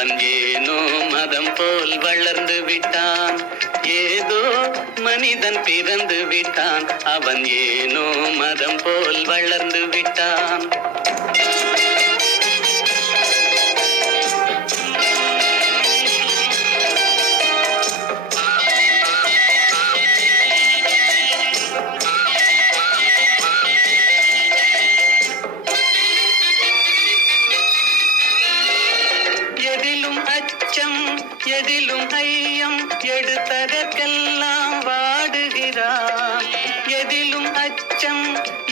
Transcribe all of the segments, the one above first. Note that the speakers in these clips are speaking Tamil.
அவன் ஏனோ மதம் போல் வளர்ந்து விட்டான். ஏதோ மனிதன் பிறந்து விட்டான். அவன் ஏனோ மதம் போல் வளர்ந்து விட்டான். எதிலும் ஐயம் எடுத்ததற்கெல்லாம் வாடுகிறான். எதிலும் அச்சம்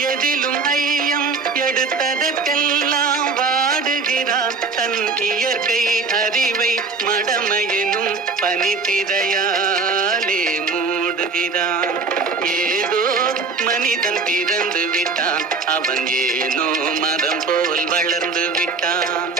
எதிலும் ஐயம் எடுத்ததற்கெல்லாம் வாடுகிறான். தன் இயற்கை அறிவை மடமையினும் பனித்திரையாலே மூடுகிறான். ஏதோ மனிதன் பிறந்து விட்டான். அவன் ஏனோ மரம் போல் வளர்ந்து விட்டான்.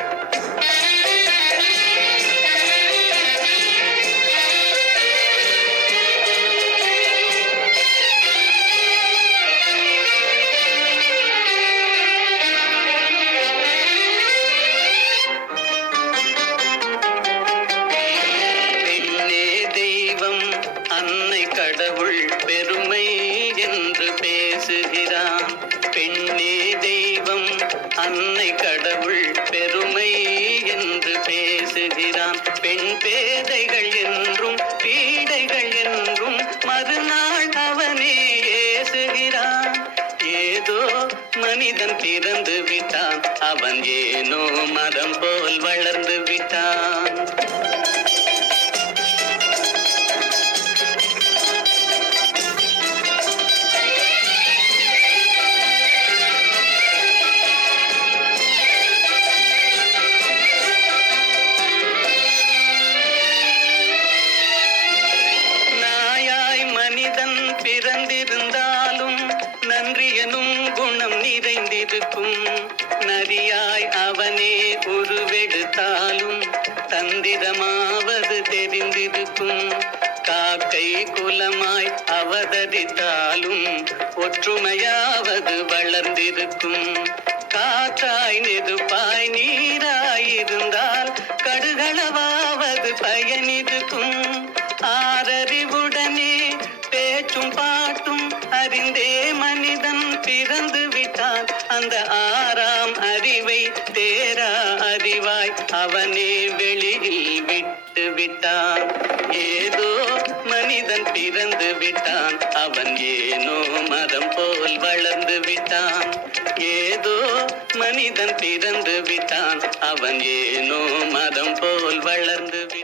கடவுள் பெருமை என்று பேசுகிறான். பெண்ணே தெய்வம் அன்னை கடவுள் பெருமை என்று பேசுகிறான். பெண் பேதைகள் என்றும் பீடைகள் என்றும் மறுநாள் அவனே ஏசுகிறான். ஏதோ மனிதன் பிறந்து விட்டான். அவன் ஏனோ மரம் போல் வளர்ந்து விட்டான். பிறந்திருந்தாலும் நன்றி எனும் குணம் நிறைந்திருக்கும். நரியாய் அவனே உருவெடுத்தாலும் தந்திரமாவது தெரிந்திருக்கும். காக்கை குலமாய் அவதரித்தாலும் ஒற்றுமையாவது வளர்ந்திருக்கும். காற்றாய் நெருப்பாய் நீராயிருந்தால் கடுகளவாவது பயனிருக்கும். ஆறறிவுடனே பேச்சும் பாட்டும் அறிந்தே மனிதன் பிறந்து விட்டான். அந்த ஆறாம் அறிவை தேரா அறிவாய் அவனே வெளியில் விட்டு விட்டான். ஏதோ மனிதன் பிறந்து விட்டான். அவன் ஏனோ மரம் போல் வளர்ந்து விட்டான். ஏதோ மனிதன் பிறந்து விட்டான். அவன் ஏனோ மரம் போல் வளர்ந்து விட்டான்.